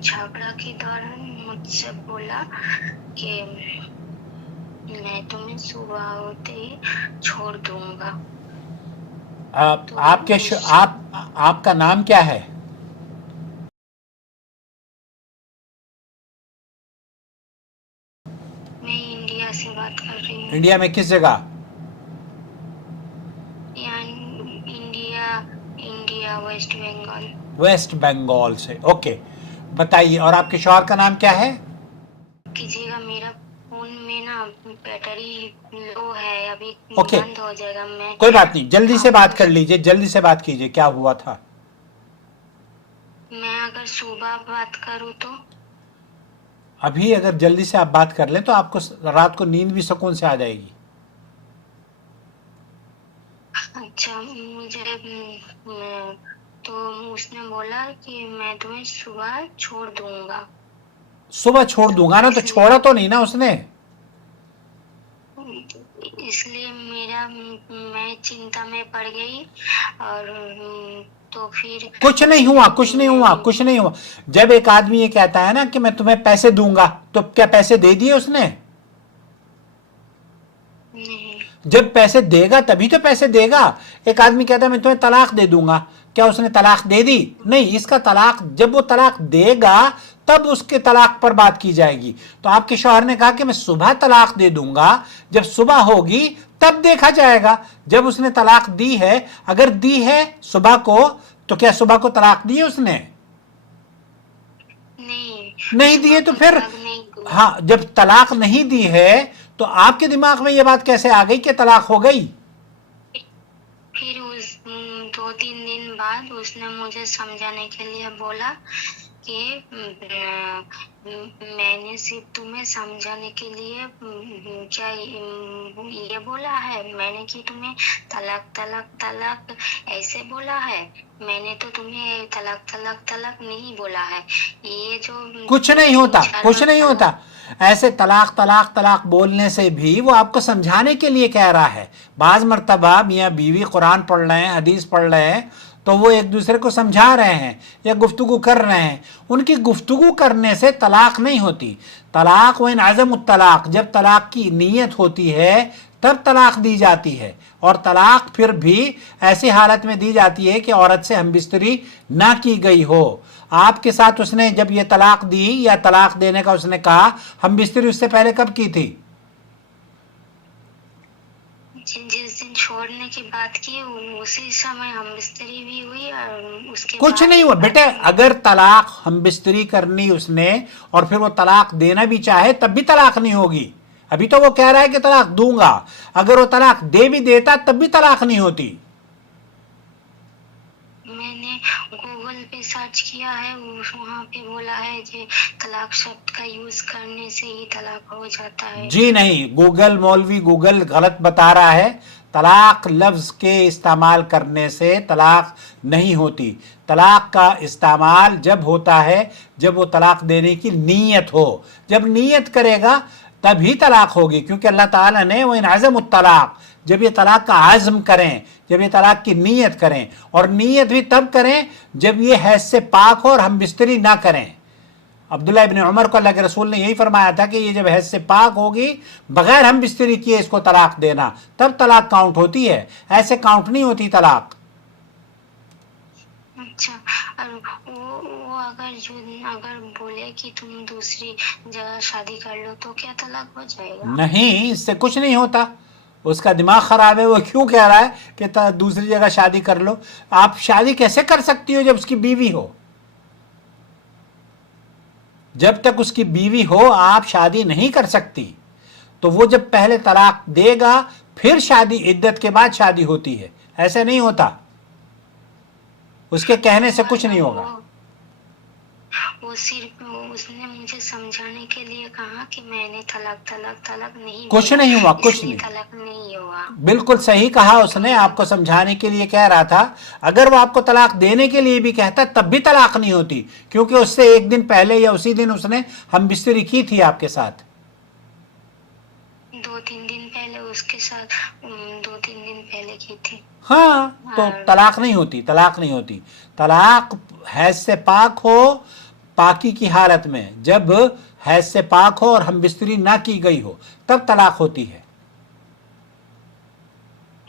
झगड़ा के दौरान मुझसे बोला कि मैं तुम्हें सुबह होते ही छोड़ दूंगा। तो आपका नाम क्या है? मैं इंडिया से बात कर रही हूँ। इंडिया में किस जगह? इंडिया वेस्ट बंगाल। वेस्ट बंगाल से, ओके। बताइए, और आपके शौहर का नाम क्या है? कीजिएगा, मेरा फोन में ना बैटरी लो है, अभी ओके, बंद हो जाएगा। मैं कोई बात नहीं, जल्दी से बात कर आपको लीजिए, जल्दी से बात कीजिए, क्या हुआ था? मैं अगर सुबह बात करूँ तो? अभी अगर जल्दी से आप बात कर लें तो आपको रात को नींद भी सुकून से आ जाएगी। अच्छा, मुझे तो उसने बोला कि मैं तुम्हें सुबह छोड़ दूंगा। सुबह छोड़ दूंगा ना, तो इसलिए छोड़ा तो नहीं ना उसने? इसलिए मैं चिंता में पड़ गई, और तो फिर कुछ नहीं हुआ, कुछ नहीं हुआ, कुछ नहीं हुआ। जब एक आदमी ये कहता है ना कि मैं तुम्हें पैसे दूंगा, तो क्या पैसे दे दिए उसने? नहीं। जब पैसे देगा तभी तो पैसे देगा। एक आदमी कहता है मैं तुम्हें तलाक दे दूंगा, क्या उसने तलाक दे दी? नहीं, इसका तलाक, जब वो तलाक देगा तब उसके तलाक पर बात की जाएगी। तो आपके शौहर ने कहा कि मैं सुबह तलाक दे दूंगा, जब सुबह होगी तब देखा जाएगा। जब उसने तलाक दी है, अगर दी है सुबह को, तो क्या सुबह को तलाक दी है उसने? नहीं दी है तो फिर, हाँ, जब तलाक नहीं दी है तो आपके दिमाग में यह बात कैसे आ गई कि तलाक हो गई? फिर उस 2-3 दिन बाद उसने मुझे समझाने के लिए बोला कि मैंने सिर्फ तुम्हें समझाने के लिए क्या ये बोला है, मैंने कि तुम्हें तलाक तलाक तलाक ऐसे बोला है, मैंने तो तुम्हें तलाक तलाक तलाक नहीं बोला है। ये जो कुछ नहीं होता, कुछ नहीं होता। ऐसे तलाक तलाक तलाक बोलने से भी वो आपको समझाने के लिए कह रहा है। बाज मर्तबा मियाँ बीवी कुरान पढ़ रहे हैं, हदीस पढ़ रहे हैं, तो वो एक दूसरे को समझा रहे हैं या गुफ्तगू कर रहे हैं। उनकी गुफ्तगू करने से तलाक नहीं होती। तलाक व आज़म तलाक, जब तलाक की नीयत होती है तब तलाक दी जाती है। और तलाक फिर भी ऐसी हालत में दी जाती है कि औरत से हमबिस्तरी ना की गई हो। आपके साथ उसने जब ये तलाक दी या तलाक देने का उसने कहा, हमबिस्तरी उससे पहले कब की थी? जिस दिन छोड़ने की बात की उसी समय हमबिस्तरी भी हुई, और उसके कुछ बाद नहीं हुआ बेटे। अगर तलाक हमबिस्तरी करनी उसने और फिर वो तलाक देना भी चाहे तब भी तलाक नहीं होगी। अभी तो वो कह रहा है कि तलाक दूंगा, अगर वो तलाक दे भी देता तब भी तलाक नहीं होती। मैंने गूगल पे सर्च किया है, वहाँ पे बोला है कि तलाक शब्द का यूज करने से ही तलाक हो जाता है। जी नहीं, गूगल मौलवी गूगल गलत बता रहा है। तलाक लफ्ज के इस्तेमाल करने से तलाक नहीं होती। तलाक का इस्तेमाल जब होता है जब वो तलाक देने की नीयत हो। जब नीयत करेगा तभी तलाक होगी, क्योंकि अल्लाह ताला ने वो आज़म तलाक, जब ये तलाक का आज़म करें, जब ये तलाक की नीयत करें, और नीयत भी तब करें जब ये हैज से पाक हो और हम बिस्तरी ना करें। अब्दुल्ला इब्न उमर को अल्लाह के रसूल ने यही फरमाया था कि ये जब हैज से पाक होगी, बगैर हम बिस्तरी किए इसको तलाक देना, तब तलाक काउंट होती है, ऐसे काउंट नहीं होती तलाक। अच्छा, और वो अगर बोले कि तुम दूसरी जगह शादी कर लो तो क्या तलाक हो जाएगा? नहीं, इससे कुछ नहीं होता। उसका दिमाग खराब है, वो क्यों कह रहा है कि दूसरी जगह शादी कर लो? आप शादी कैसे कर सकती हो जब उसकी बीवी हो? जब तक उसकी बीवी हो आप शादी नहीं कर सकती। तो वो जब पहले तलाक देगा फिर शादी, इद्दत के बाद शादी होती है, ऐसे नहीं होता। उसके कहने से कुछ नहीं होगा। वो सिर्फ उसने मुझे समझाने के लिए कहा कि मैंने तलाक तलाक तलाक नहीं कुछ बोला, नहीं हुआ, कुछ इसलिए नहीं। तलाक नहीं हुआ। बिल्कुल सही कहा उसने, आपको समझाने के लिए कह रहा था। अगर वो आपको तलाक देने के लिए भी कहता तब भी तलाक नहीं होती, क्योंकि उससे एक दिन पहले या उसी दिन उसने हम बिस्तरी की थी आपके साथ। 2-3 दिन पहले उसके साथ 2-3 दिन पहले की थी। हाँ, तो तलाक नहीं होती, तलाक नहीं होती। तलाक हैज से पाक हो, पाकी की हालत में, जब हैज से पाक हो और हम बिस्तरी ना की गई हो, तब तलाक होती है।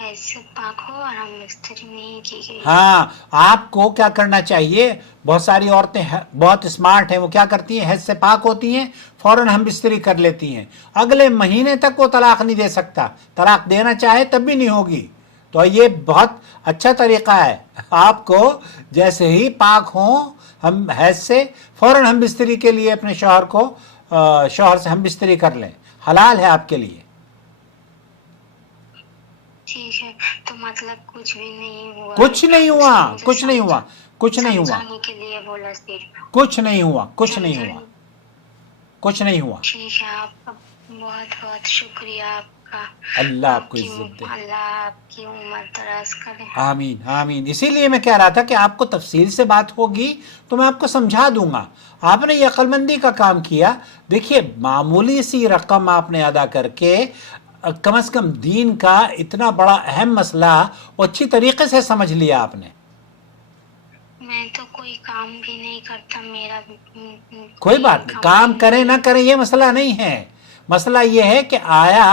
ऐसे पाक हो और हम मिस्त्री नहीं की गई। हाँ, आपको क्या करना चाहिए, बहुत सारी औरतें बहुत स्मार्ट हैं, वो क्या करती हैं, हैज से पाक होती हैं, फौरन हम बिस्तरी कर लेती हैं, अगले महीने तक वो तलाक नहीं दे सकता, तलाक देना चाहे तब भी नहीं होगी। तो ये बहुत अच्छा तरीका है, आपको जैसे ही पाक हो हम हैज से, फौरन हम बिस्तरी के लिए अपने शौहर से हम बिस्तरी कर लें, हलाल है आपके लिए। ठीक है, तो मतलब कुछ भी नहीं हुआ कुछ है? नहीं हुआ, उसने मुझे कुछ नहीं हुआ, कुछ नहीं हुआ, समझाने के लिए बोला सिर्फ। कुछ नहीं हुआ, कुछ नहीं हुआ, समझाने। कुछ नहीं हुआ। ठीक है, आपका बहुत बहुत शुक्रिया आपका। अल्लाह आपको इज्जत दे। अल्लाह आपकी उम्र दराज करे। आमीन आमीन। इसीलिए मैं कह रहा था कि आपको तफसील से बात होगी तो मैं आपको समझा दूंगा। आपने ये अक्लमंदी का काम किया। देखिए, मामूली सी रकम आपने अदा करके कम से कम दीन का इतना बड़ा अहम मसला वो अच्छी तरीके से समझ लिया आपने। मैं तो कोई काम भी नहीं करता, मेरा कोई बात नहीं, काम करें ना करें ये मसला नहीं है। मसला ये है कि आया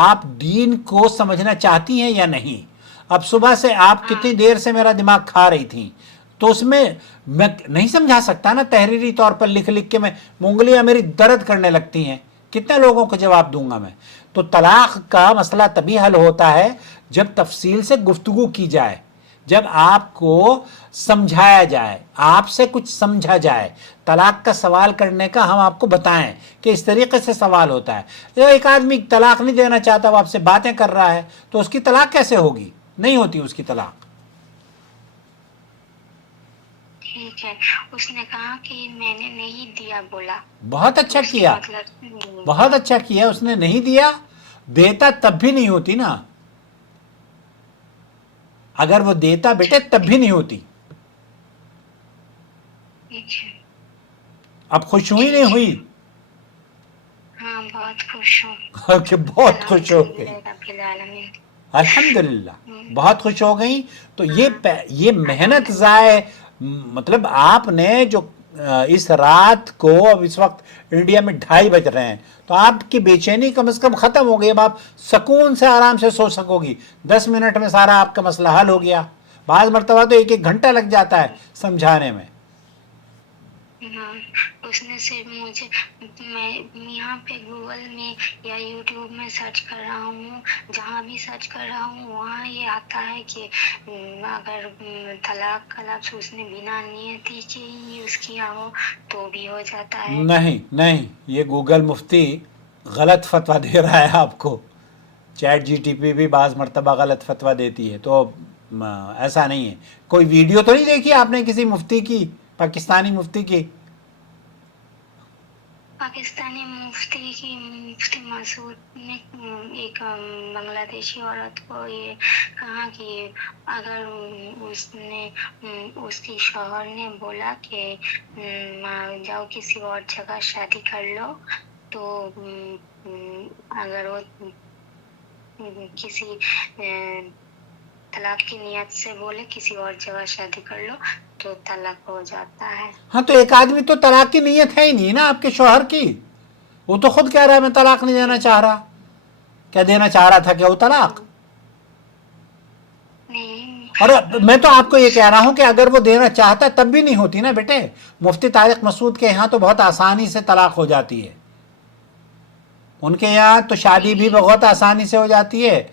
आप दीन को समझना चाहती हैं या नहीं। अब सुबह से आप कितनी देर से मेरा दिमाग खा रही थी, तो उसमें मैं नहीं समझा सकता ना, तहरीरी तौर पर लिख लिख के मैं उंगलियां मेरी दर्द करने लगती हैं, कितने लोगों को जवाब दूंगा मैं। तो तलाक का मसला तभी हल होता है जब तफसील से गुफ्तगू की जाए, जब आपको समझाया जाए, आपसे कुछ समझा जाए, तलाक का सवाल करने का हम आपको बताएं कि इस तरीके से सवाल होता है। तो एक आदमी तलाक नहीं देना चाहता, वो आपसे बातें कर रहा है, तो उसकी तलाक कैसे होगी? नहीं होती उसकी तलाक। ठीक है, उसने कहा कि मैंने नहीं दिया बोला। बहुत अच्छा उसके किया, मतलब बहुत अच्छा किया, उसने नहीं दिया। देता तब भी नहीं होती ना, अगर वो देता बेटे तब भी नहीं होती। ठीक है। अब खुश हुई नहीं हुई? हाँ, बहुत खुश हूँ। कि बहुत खुश हो गई। अल्हम्दुलिल्लाह। अल्हम्दुलिल्लाह बहुत खुश हो गई। तो ये मेहनत ज़ाय, मतलब आपने जो इस रात को, अब इस वक्त इंडिया में 2:30 बज रहे हैं, तो आपकी बेचैनी कम से कम ख़त्म हो गई। अब आप सुकून से आराम से सो सकोगी। 10 मिनट में सारा आपका मसला हल हो गया। बाज़ मरतबा तो 1-1 घंटा लग जाता है समझाने में। हाँ, उसने सिर्फ मुझे, मैं यहाँ पे गूगल में या यूट्यूब में सर्च कर रहा हूँ, जहाँ भी सर्च कर रहा हूँ वहाँ ये आता है कि अगर तलाक का लफ्ज़ उसने बिना नियति के यूज़ किया हो तो भी हो जाता है। नहीं नहीं, ये गूगल मुफ्ती गलत फतवा दे रहा है आपको। चैट जीटीपी भी बाज़ मरतबा गलत फतवा देती है, तो ऐसा नहीं है। कोई वीडियो तो नहीं देखी आपने किसी मुफ्ती की, पाकिस्तानी मुफ्ती की? पाकिस्तानी मुफ्ती मसूद ने एक बांग्लादेशी औरत को ये कहा कि अगर उसकी शौहर ने बोला कि जाओ किसी और जगह शादी कर लो, तो अगर वो किसी तलाक की नियत से बोले किसी और जगह शादी कर लो तो तलाक हो जाता है। हाँ, तो एक आदमी तो तलाक की नीयत है ही नहीं ना आपके शौहर की। वो तो खुद कह रहा है मैं तलाक नहीं देना चाह रहा। क्या देना चाह रहा था क्या वो तलाक? नहीं। और मैं तो आपको ये कह रहा हूं कि अगर वो देना चाहता तब भी नहीं होती ना बेटे। मुफ्ती तारिक मसूद के यहाँ तो बहुत आसानी से तलाक हो जाती है। उनके यहाँ तो शादी भी बहुत आसानी से हो जाती है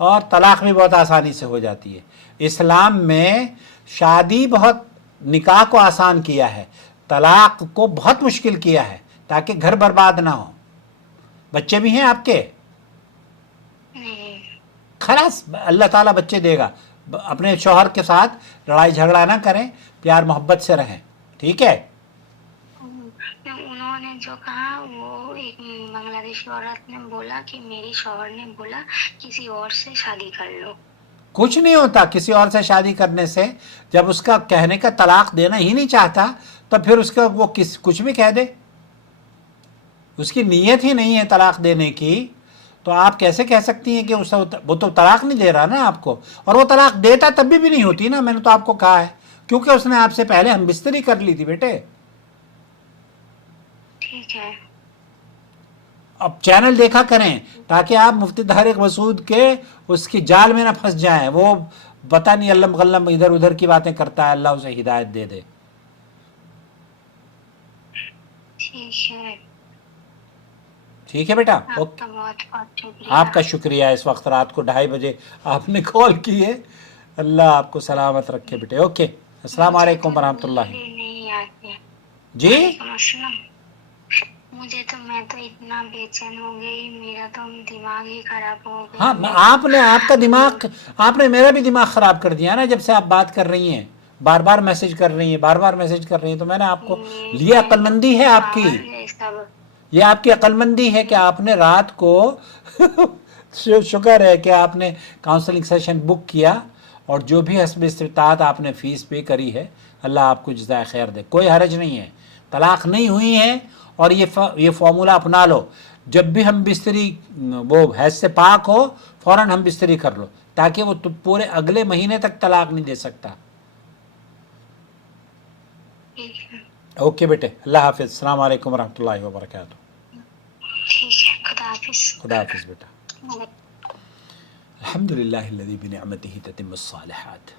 और तलाक भी बहुत आसानी से हो जाती है। इस्लाम में शादी बहुत, निकाह को आसान किया है, तलाक को बहुत मुश्किल किया है, ताकि घर बर्बाद ना हो। बच्चे भी हैं आपके? नहीं। खलास, अल्लाह ताला बच्चे देगा। अपने शौहर के साथ लड़ाई झगड़ा ना करें, प्यार मोहब्बत से रहें, ठीक है? उन्होंने जो कहा, वो एक बांग्लादेशी औरत ने बोला कि मेरी शौहर ने बोला किसी और से शादी कर लो। कुछ नहीं होता किसी और से शादी करने से। जब उसका कहने का तलाक देना ही नहीं चाहता, तब फिर उसका वो कुछ भी कह दे, उसकी नीयत ही नहीं है तलाक देने की, तो आप कैसे कह सकती हैं कि वो तो तलाक नहीं दे रहा ना आपको। और वो तलाक देता तब भी नहीं होती ना, मैंने तो आपको कहा है, क्योंकि उसने आपसे पहले हम बिस्तरी कर ली थी बेटे। ٹھیک ہے. اب چینل دیکھا کریں تاکہ آپ مفتی طارق مسعود کے اس کی جال میں نہ پھنس جائیں. وہ پتہ نہیں علم غلم ادھر ادھر کی باتیں کرتا ہے, اللہ اسے ہدایت دے دے. ٹھیک ہے. ٹھیک ہے بیٹا, آپ اوکے. کا بہت بہت شکریہ. آپ کا شکریہ, اس وقت رات کو 2:30 بجے آپ نے کال کی ہے. اللہ آپ کو سلامت رکھے بیٹے. اوکے, السلام مجھے علیکم تو ورحمۃ اللہ. نیند ہی نہیں آتی. جی وعلیکم السلام. میں تو اتنا بے چین ہو گئی, میرا تو دماغ ہی خراب ہو گیا. ہاں, میں آپ نے میرا بھی دماغ خراب کر دیا نا. جب سے آپ بات کر رہی ہیں, بار بار میسج کر رہی ہیں, تو میں نے آپ کو یہ عقل مندی ہے آپ کی. سب یہ آپ کی عقل مندی ہے کہ آپ نے رات کو شکر ہے کہ آپ نے کاؤنسلنگ سیشن بک کیا, اور جو بھی حسب استطاعت آپ نے فیس پے کری ہے, اللہ آپ کو جزائے خیر دے. کوئی حرج نہیں ہے, طلاق نہیں ہوئی ہے. اور یہ فارمولہ اپنا لو, جب بھی ہم بستری وہ حیض سے پاک ہو فوراً ہم بستری کر لو, تاکہ وہ پورے اگلے مہینے تک طلاق نہیں دے سکتا. ٹھیک ہے. اوکے بیٹے, اللہ حافظ. السلام علیکم ورحمۃ اللہ وبرکاتہ. ٹھیک ہے, خدا حافظ. خدا حافظ بیٹا. الحمد للہ الذی بنعمتہ تتم الصالحات.